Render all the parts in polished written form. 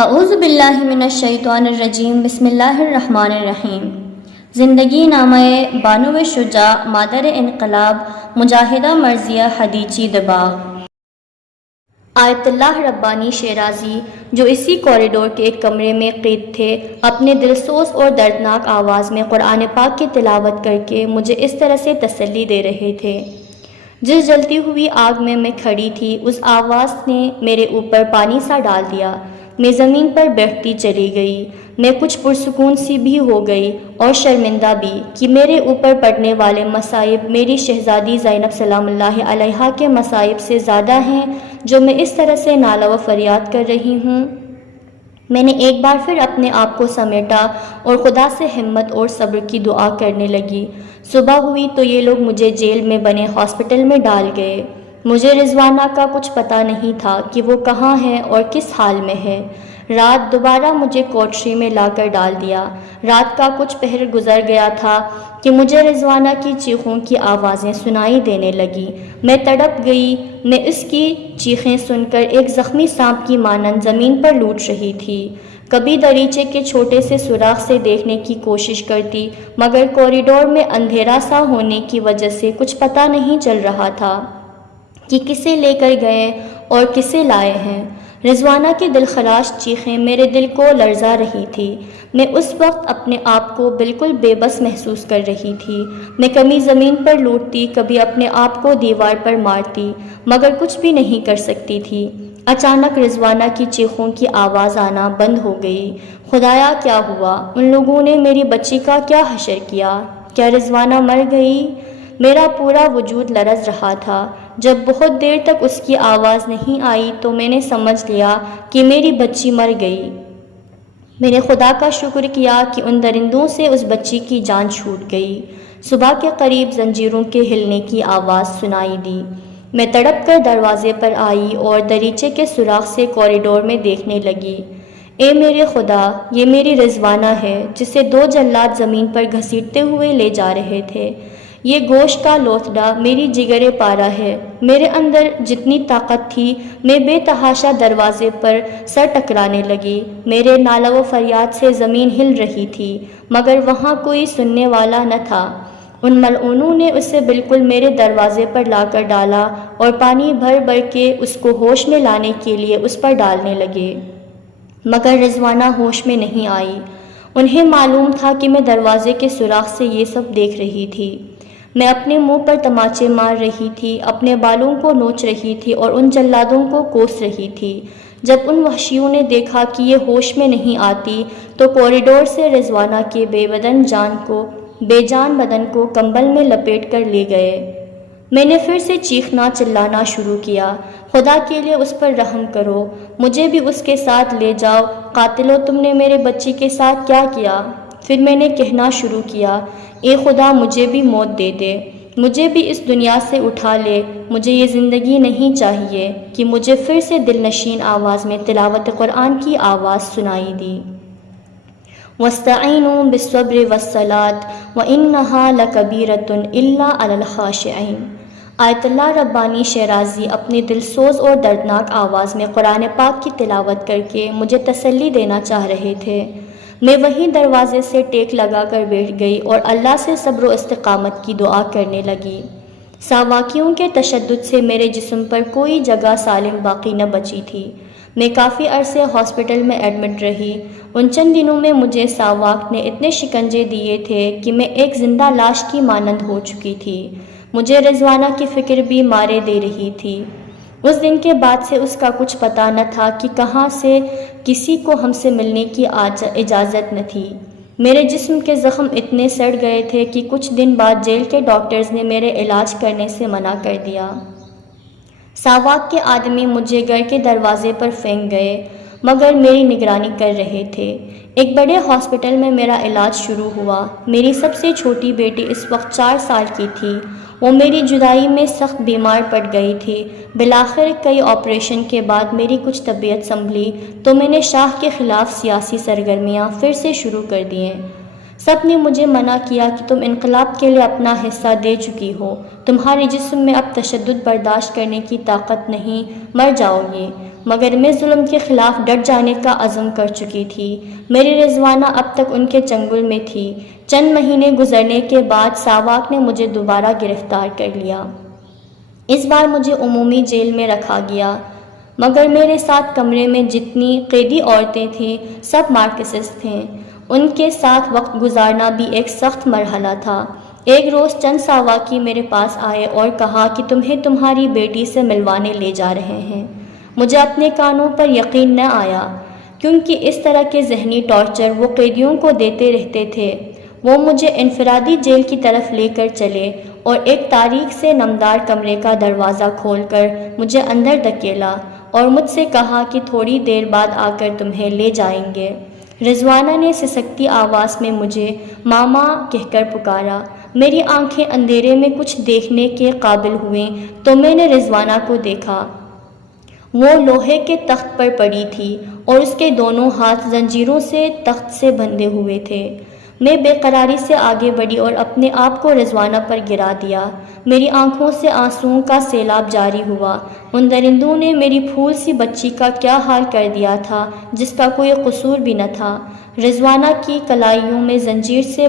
اعوذ باللہ من الشیطان الرجیم، بسم اللہ الرحمن الرحیم۔ زندگی نامہ بانو شجاع، مادر انقلاب، مجاہدہ مرضیہ حدیچی دباغ۔ آیت اللہ ربانی شیرازی، جو اسی کوریڈور کے ایک کمرے میں قید تھے، اپنے دلسوز اور دردناک آواز میں قرآن پاک کی تلاوت کر کے مجھے اس طرح سے تسلی دے رہے تھے۔ جس جلتی ہوئی آگ میں کھڑی تھی، اس آواز نے میرے اوپر پانی سا ڈال دیا۔ میں زمین پر بیٹھتی چلی گئی۔ میں کچھ پرسکون سی بھی ہو گئی اور شرمندہ بھی کہ میرے اوپر پڑنے والے مصائب میری شہزادی زینب سلام اللہ علیہا کے مصائب سے زیادہ ہیں جو میں اس طرح سے نالہ و فریاد کر رہی ہوں۔ میں نے ایک بار پھر اپنے آپ کو سمیٹا اور خدا سے ہمت اور صبر کی دعا کرنے لگی۔ صبح ہوئی تو یہ لوگ مجھے جیل میں بنے ہاسپٹل میں ڈال گئے۔ مجھے رضوانہ کا کچھ پتہ نہیں تھا کہ وہ کہاں ہے اور کس حال میں ہے۔ رات دوبارہ مجھے کوٹری میں لا کر ڈال دیا۔ رات کا کچھ پہر گزر گیا تھا کہ مجھے رضوانہ کی چیخوں کی آوازیں سنائی دینے لگی۔ میں تڑپ گئی۔ میں اس کی چیخیں سن کر ایک زخمی سانپ کی مانند زمین پر لوٹ رہی تھی۔ کبھی دریچے کے چھوٹے سے سوراخ سے دیکھنے کی کوشش کرتی، مگر کوریڈور میں اندھیرا سا ہونے کی وجہ سے کچھ پتہ نہیں چل رہا تھا کہ کسے لے کر گئے اور کسے لائے ہیں۔ رضوانہ کی دلخراش چیخیں میرے دل کو لرزا رہی تھی۔ میں اس وقت اپنے آپ کو بالکل بے بس محسوس کر رہی تھی۔ میں کبھی زمین پر لوٹتی، کبھی اپنے آپ کو دیوار پر مارتی، مگر کچھ بھی نہیں کر سکتی تھی۔ اچانک رضوانہ کی چیخوں کی آواز آنا بند ہو گئی۔ خدایا، کیا ہوا؟ ان لوگوں نے میری بچی کا کیا حشر کیا؟ کیا رضوانہ مر گئی؟ میرا پورا وجود لرز رہا تھا۔ جب بہت دیر تک اس کی آواز نہیں آئی تو میں نے سمجھ لیا کہ میری بچی مر گئی۔ میں نے خدا کا شکر کیا کہ ان درندوں سے اس بچی کی جان چھوٹ گئی۔ صبح کے قریب زنجیروں کے ہلنے کی آواز سنائی دی۔ میں تڑپ کر دروازے پر آئی اور دریچے کے سوراخ سے کوریڈور میں دیکھنے لگی۔ اے میرے خدا، یہ میری رضوانہ ہے جسے دو جلاد زمین پر گھسیٹتے ہوئے لے جا رہے تھے۔ یہ گوشت کا لوتھڑا میری جگر پارا ہے۔ میرے اندر جتنی طاقت تھی، میں بے تحاشا دروازے پر سر ٹکرانے لگی۔ میرے نالہ و فریاد سے زمین ہل رہی تھی، مگر وہاں کوئی سننے والا نہ تھا۔ ان ملعونوں نے اسے بالکل میرے دروازے پر لا کر ڈالا اور پانی بھر بھر کے اس کو ہوش میں لانے کے لیے اس پر ڈالنے لگے، مگر رضوانہ ہوش میں نہیں آئی۔ انہیں معلوم تھا کہ میں دروازے کے سوراخ سے یہ سب دیکھ رہی تھی۔ میں اپنے منہ پر تماچے مار رہی تھی، اپنے بالوں کو نوچ رہی تھی اور ان جلادوں کو کوس رہی تھی۔ جب ان وحشیوں نے دیکھا کہ یہ ہوش میں نہیں آتی تو کوریڈور سے رضوانہ کے بے جان بدن کو کمبل میں لپیٹ کر لے گئے۔ میں نے پھر سے چیخنا چلانا شروع کیا، خدا کے لیے اس پر رحم کرو، مجھے بھی اس کے ساتھ لے جاؤ، قاتلو تم نے میرے بچی کے ساتھ کیا کیا؟ پھر میں نے کہنا شروع کیا، اے خدا، مجھے بھی موت دے دے، مجھے بھی اس دنیا سے اٹھا لے، مجھے یہ زندگی نہیں چاہیے۔ کہ مجھے پھر سے دل نشین آواز میں تلاوت قرآن کی آواز سنائی دی۔ وَاسْتَعِینُوا بِالصَّبْرِ وَالصَّلَاةِ وَإِنَّهَا لَكَبِیرَةٌ إِلَّا عَلَى الْخَاشِعِینَ۔ آیت اللہ ربانی شیرازی اپنی دلسوز اور دردناک آواز میں قرآن پاک کی تلاوت کر کے مجھے تسلی دینا چاہ رہے تھے۔ میں وہیں دروازے سے ٹیک لگا کر بیٹھ گئی اور اللہ سے صبر و استقامت کی دعا کرنے لگی۔ ساواکیوں کے تشدد سے میرے جسم پر کوئی جگہ سالم باقی نہ بچی تھی۔ میں کافی عرصے ہاسپٹل میں ایڈمٹ رہی۔ ان چند دنوں میں مجھے ساواک نے اتنے شکنجے دیے تھے کہ میں ایک زندہ لاش کی مانند ہو چکی تھی۔ مجھے رضوانہ کی فکر بھی مارے دے رہی تھی۔ اس دن کے بعد سے اس کا کچھ پتہ نہ تھا کہ کہاں سے کسی کو ہم سے ملنے کی اجازت نہ تھی۔ میرے جسم کے زخم اتنے سڑ گئے تھے کہ کچھ دن بعد جیل کے ڈاکٹرز نے میرے علاج کرنے سے منع کر دیا۔ ساواک کے آدمی مجھے گھر کے دروازے پر پھینک گئے، مگر میری نگرانی کر رہے تھے۔ ایک بڑے ہاسپٹل میں میرا علاج شروع ہوا۔ میری سب سے چھوٹی بیٹی اس وقت 4 سال کی تھی۔ وہ میری جدائی میں سخت بیمار پڑ گئی تھی۔ بالآخر کئی آپریشن کے بعد میری کچھ طبیعت سنبھلی تو میں نے شاہ کے خلاف سیاسی سرگرمیاں پھر سے شروع کر دیں۔ سب نے مجھے منع کیا کہ تم انقلاب کے لیے اپنا حصہ دے چکی ہو، تمہارے جسم میں اب تشدد برداشت کرنے کی طاقت نہیں، مر جاؤ گے۔ مگر میں ظلم کے خلاف ڈٹ جانے کا عزم کر چکی تھی۔ میری رضوانہ اب تک ان کے چنگل میں تھی۔ چند مہینے گزرنے کے بعد ساواک نے مجھے دوبارہ گرفتار کر لیا۔ اس بار مجھے عمومی جیل میں رکھا گیا، مگر میرے ساتھ کمرے میں جتنی قیدی عورتیں تھیں سب مارکسسٹ تھیں۔ ان کے ساتھ وقت گزارنا بھی ایک سخت مرحلہ تھا۔ ایک روز چند ساواکی میرے پاس آئے اور کہا کہ تمہیں تمہاری بیٹی سے ملوانے لے جا رہے ہیں۔ مجھے اپنے کانوں پر یقین نہ آیا، کیونکہ اس طرح کے ذہنی ٹارچر وہ قیدیوں کو دیتے رہتے تھے۔ وہ مجھے انفرادی جیل کی طرف لے کر چلے اور ایک تاریک سے نمدار کمرے کا دروازہ کھول کر مجھے اندر دھکیلا اور مجھ سے کہا کہ تھوڑی دیر بعد آ کر تمہیں لے جائیں گے۔ رضوانہ نے سسکتی آواز میں مجھے ماما کہہ کر پکارا۔ میری آنکھیں اندھیرے میں کچھ دیکھنے کے قابل ہوئیں تو میں نے رضوانہ کو دیکھا۔ وہ لوہے کے تخت پر پڑی تھی اور اس کے دونوں ہاتھ زنجیروں سے تخت سے بندھے ہوئے تھے۔ میں بے قراری سے آگے بڑھی اور اپنے آپ کو رضوانہ پر گرا دیا۔ میری آنکھوں سے آنسوؤں کا سیلاب جاری ہوا۔ ان درندوں نے میری پھول سی بچی کا کیا حال کر دیا تھا جس کا کوئی قصور بھی نہ تھا۔ رضوانہ کی کلائیوں میں زنجیر سے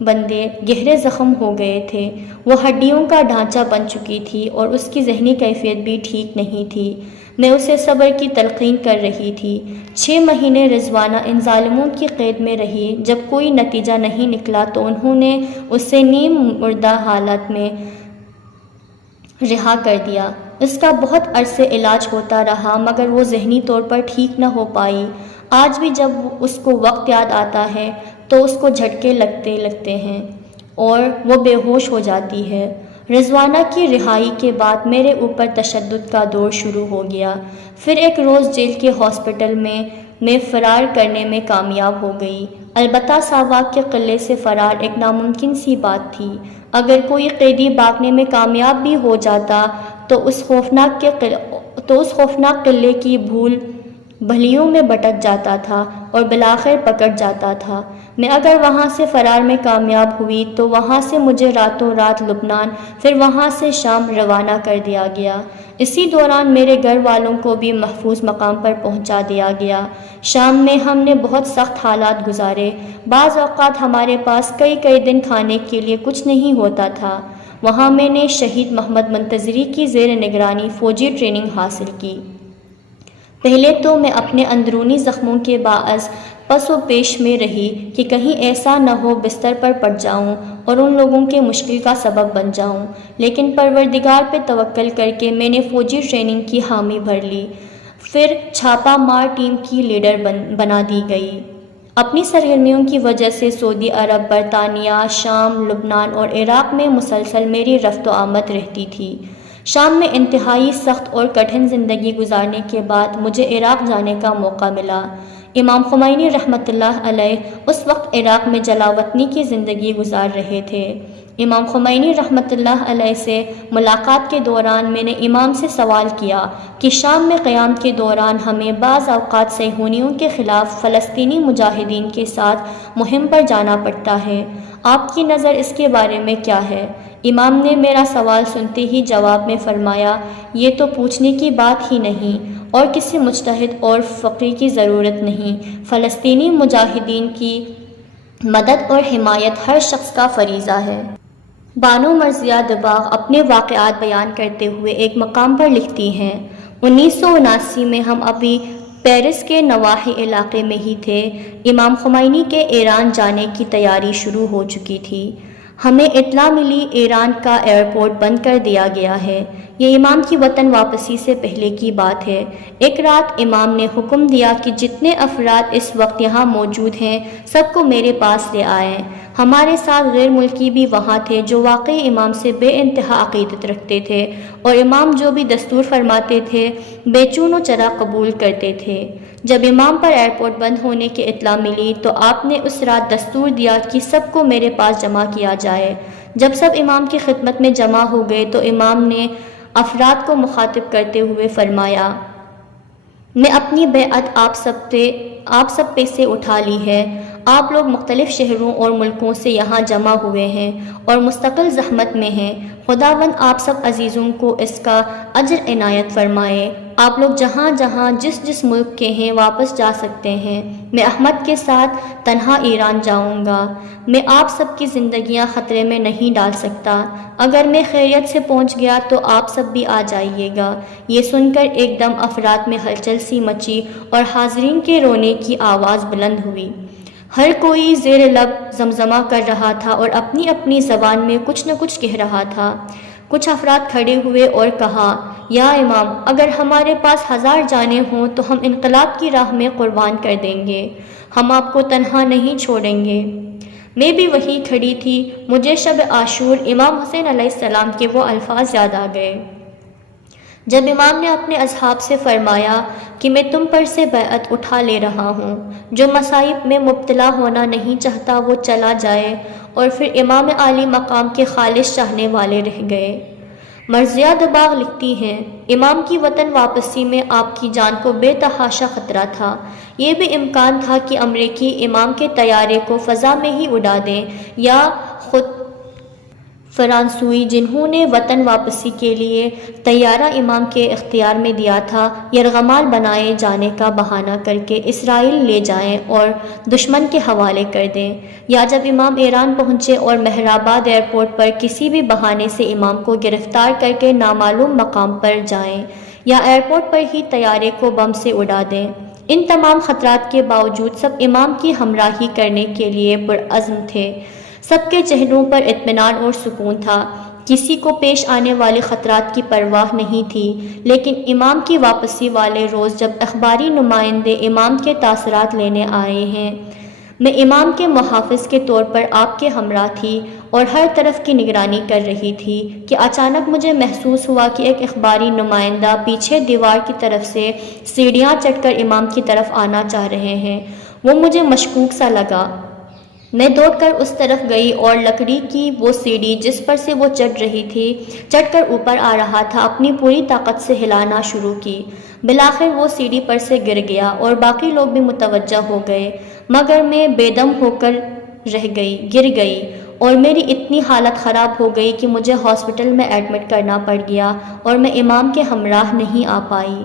بندے گہرے زخم ہو گئے تھے۔ وہ ہڈیوں کا ڈھانچہ بن چکی تھی اور اس کی ذہنی کیفیت بھی ٹھیک نہیں تھی۔ میں اسے صبر کی تلقین کر رہی تھی۔ 6 مہینے رضوانہ ان ظالموں کی قید میں رہی۔ جب کوئی نتیجہ نہیں نکلا تو انہوں نے اسے نیم مردہ حالت میں رہا کر دیا۔ اس کا بہت عرصے علاج ہوتا رہا مگر وہ ذہنی طور پر ٹھیک نہ ہو پائی۔ آج بھی جب اس کو وقت یاد آتا ہے تو اس کو جھٹکے لگتے ہیں اور وہ بے ہوش ہو جاتی ہے۔ رضوانہ کی رہائی کے بعد میرے اوپر تشدد کا دور شروع ہو گیا۔ پھر ایک روز جیل کے ہاسپٹل میں فرار کرنے میں کامیاب ہو گئی۔ البتہ ساواک کے قلعے سے فرار ایک ناممکن سی بات تھی۔ اگر کوئی قیدی بھاگنے میں کامیاب بھی ہو جاتا تو اس خوفناک قلعے کی بھول بھلیوں میں بھٹک جاتا تھا اور بالآخر پکڑ جاتا تھا۔ میں اگر وہاں سے فرار میں کامیاب ہوئی تو وہاں سے مجھے راتوں رات لبنان، پھر وہاں سے شام روانہ کر دیا گیا۔ اسی دوران میرے گھر والوں کو بھی محفوظ مقام پر پہنچا دیا گیا۔ شام میں ہم نے بہت سخت حالات گزارے۔ بعض اوقات ہمارے پاس کئی دن کھانے کے لیے کچھ نہیں ہوتا تھا۔ وہاں میں نے شہید محمد منتظری کی زیر نگرانی فوجی ٹریننگ حاصل کی۔ پہلے تو میں اپنے اندرونی زخموں کے باعث پس و پیش میں رہی کہ کہیں ایسا نہ ہو بستر پر پڑ جاؤں اور ان لوگوں کے مشکل کا سبب بن جاؤں، لیکن پروردگار پہ توکل کر کے میں نے فوجی ٹریننگ کی حامی بھر لی۔ پھر چھاپا مار ٹیم کی لیڈر بنا دی گئی۔ اپنی سرگرمیوں کی وجہ سے سعودی عرب، برطانیہ، شام، لبنان اور عراق میں مسلسل میری رفت و آمد رہتی تھی۔ شام میں انتہائی سخت اور کٹھن زندگی گزارنے کے بعد مجھے عراق جانے کا موقع ملا۔ امام خمینی رحمۃ اللہ علیہ اس وقت عراق میں جلاوطنی کی زندگی گزار رہے تھے۔ امام خمینی رحمۃ اللہ علیہ سے ملاقات کے دوران میں نے امام سے سوال کیا کہ شام میں قیام کے دوران ہمیں بعض اوقات صہیونیوں کے خلاف فلسطینی مجاہدین کے ساتھ مہم پر جانا پڑتا ہے، آپ کی نظر اس کے بارے میں کیا ہے؟ امام نے میرا سوال سنتے ہی جواب میں فرمایا، یہ تو پوچھنے کی بات ہی نہیں اور کسی مجتہد اور فقیہ کی ضرورت نہیں۔ فلسطینی مجاہدین کی مدد اور حمایت ہر شخص کا فریضہ ہے۔ بانو مرضیہ دباغ اپنے واقعات بیان کرتے ہوئے ایک مقام پر لکھتی ہیں، 1979 میں ہم ابھی پیرس کے نواحی علاقے میں ہی تھے۔ امام خمینی کے ایران جانے کی تیاری شروع ہو چکی تھی۔ ہمیں اطلاع ملی ایران کا ایئرپورٹ بند کر دیا گیا ہے۔ یہ امام کی وطن واپسی سے پہلے کی بات ہے۔ ایک رات امام نے حکم دیا کہ جتنے افراد اس وقت یہاں موجود ہیں سب کو میرے پاس لے آئیں۔ ہمارے ساتھ غیر ملکی بھی وہاں تھے جو واقعی امام سے بے انتہا عقیدت رکھتے تھے اور امام جو بھی دستور فرماتے تھے بے چون و چرا قبول کرتے تھے۔ جب امام پر ایئرپورٹ بند ہونے کی اطلاع ملی تو آپ نے اس رات دستور دیا کہ سب کو میرے پاس جمع کیا جائے۔ جب سب امام کی خدمت میں جمع ہو گئے تو امام نے افراد کو مخاطب کرتے ہوئے فرمایا، میں اپنی بیعت آپ سب پہ سے اٹھا لی ہے۔ آپ لوگ مختلف شہروں اور ملکوں سے یہاں جمع ہوئے ہیں اور مستقل زحمت میں ہیں۔ خداوند آپ سب عزیزوں کو اس کا اجر عنایت فرمائے۔ آپ لوگ جہاں جہاں جس ملک کے ہیں واپس جا سکتے ہیں۔ میں احمد کے ساتھ تنہا ایران جاؤں گا۔ میں آپ سب کی زندگیاں خطرے میں نہیں ڈال سکتا۔ اگر میں خیریت سے پہنچ گیا تو آپ سب بھی آ جائیے گا۔ یہ سن کر ایک دم افراد میں ہلچل سی مچی اور حاضرین کے رونے کی آواز بلند ہوئی۔ ہر کوئی زیر لب زمزمہ کر رہا تھا اور اپنی اپنی زبان میں کچھ نہ کچھ کہہ رہا تھا۔ کچھ افراد کھڑے ہوئے اور کہا، یا امام، اگر ہمارے پاس 1000 جانیں ہوں تو ہم انقلاب کی راہ میں قربان کر دیں گے، ہم آپ کو تنہا نہیں چھوڑیں گے۔ میں بھی وہیں کھڑی تھی۔ مجھے شب عاشور امام حسین علیہ السلام کے وہ الفاظ یاد آ گئے جب امام نے اپنے اصحاب سے فرمایا کہ میں تم پر سے بیعت اٹھا لے رہا ہوں، جو مصائب میں مبتلا ہونا نہیں چاہتا وہ چلا جائے، اور پھر امام عالی مقام کے خالص چاہنے والے رہ گئے۔ مرضیہ دباغ لکھتی ہیں، امام کی وطن واپسی میں آپ کی جان کو بے تحاشا خطرہ تھا۔ یہ بھی امکان تھا کہ امریکی امام کے طیارے کو فضا میں ہی اڑا دیں، یا خود فرانسوئی جنہوں نے وطن واپسی کے لیے طیارہ امام کے اختیار میں دیا تھا، یرغمال بنائے جانے کا بہانہ کر کے اسرائیل لے جائیں اور دشمن کے حوالے کر دیں، یا جب امام ایران پہنچے اور مہرآباد ایئرپورٹ پر کسی بھی بہانے سے امام کو گرفتار کر کے نامعلوم مقام پر جائیں، یا ایئرپورٹ پر ہی طیارے کو بم سے اڑا دیں۔ ان تمام خطرات کے باوجود سب امام کی ہمراہی کرنے کے لیے پرعزم تھے۔ سب کے چہروں پر اطمینان اور سکون تھا، کسی کو پیش آنے والے خطرات کی پرواہ نہیں تھی۔ لیکن امام کی واپسی والے روز جب اخباری نمائندے امام کے تاثرات لینے آئے ہیں، میں امام کے محافظ کے طور پر آپ کے ہمراہ تھی اور ہر طرف کی نگرانی کر رہی تھی کہ اچانک مجھے محسوس ہوا کہ ایک اخباری نمائندہ پیچھے دیوار کی طرف سے سیڑھیاں چڑھ کر امام کی طرف آنا چاہ رہے ہیں۔ وہ مجھے مشکوک سا لگا۔ میں دوڑ کر اس طرف گئی اور لکڑی کی وہ سیڑھی جس پر سے وہ چڑھ کر اوپر آ رہا تھا اپنی پوری طاقت سے ہلانا شروع کی۔ بالآخر وہ سیڑھی پر سے گر گیا اور باقی لوگ بھی متوجہ ہو گئے، مگر میں بے دم ہو کر گر گئی اور میری اتنی حالت خراب ہو گئی کہ مجھے ہاسپٹل میں ایڈمٹ کرنا پڑ گیا اور میں امام کے ہمراہ نہیں آ پائی۔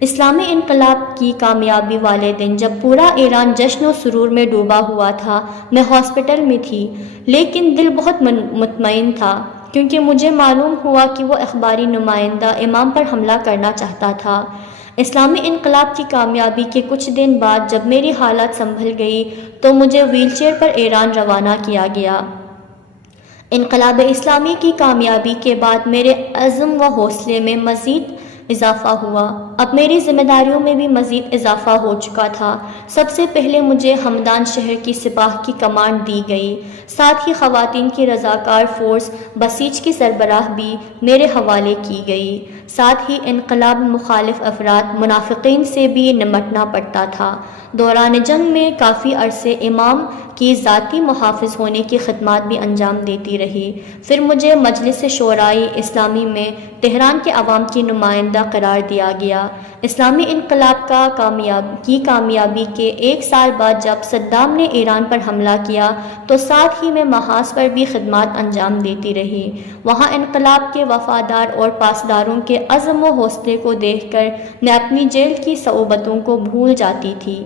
اسلامی انقلاب کی کامیابی والے دن جب پورا ایران جشن و سرور میں ڈوبا ہوا تھا، میں ہاسپٹل میں تھی، لیکن دل بہت مطمئن تھا، کیونکہ مجھے معلوم ہوا کہ وہ اخباری نمائندہ امام پر حملہ کرنا چاہتا تھا۔ اسلامی انقلاب کی کامیابی کے کچھ دن بعد جب میری حالت سنبھل گئی تو مجھے ویل چیئر پر ایران روانہ کیا گیا۔ انقلاب اسلامی کی کامیابی کے بعد میرے عزم و حوصلے میں مزید اضافہ ہوا۔ اب میری ذمہ داریوں میں بھی مزید اضافہ ہو چکا تھا۔ سب سے پہلے مجھے ہمدان شہر کی سپاہ کی کمانڈ دی گئی، ساتھ ہی خواتین کی رضاکار فورس بسیج کی سربراہ بھی میرے حوالے کی گئی۔ ساتھ ہی انقلاب مخالف افراد منافقین سے بھی نمٹنا پڑتا تھا۔ دوران جنگ میں کافی عرصے امام کی ذاتی محافظ ہونے کی خدمات بھی انجام دیتی رہی۔ پھر مجھے مجلس شورائے اسلامی میں تہران کے عوام کی نمائندہ قرار دیا گیا۔ اسلامی انقلاب کی کامیابی کے 1 سال بعد جب صدام نے ایران پر حملہ کیا تو ساتھ ہی میں محاذ پر بھی خدمات انجام دیتی رہی۔ وہاں انقلاب کے وفادار اور پاسداروں کے عزم و حوصلے کو دیکھ کر میں اپنی جیل کی صعوبتوں کو بھول جاتی تھی۔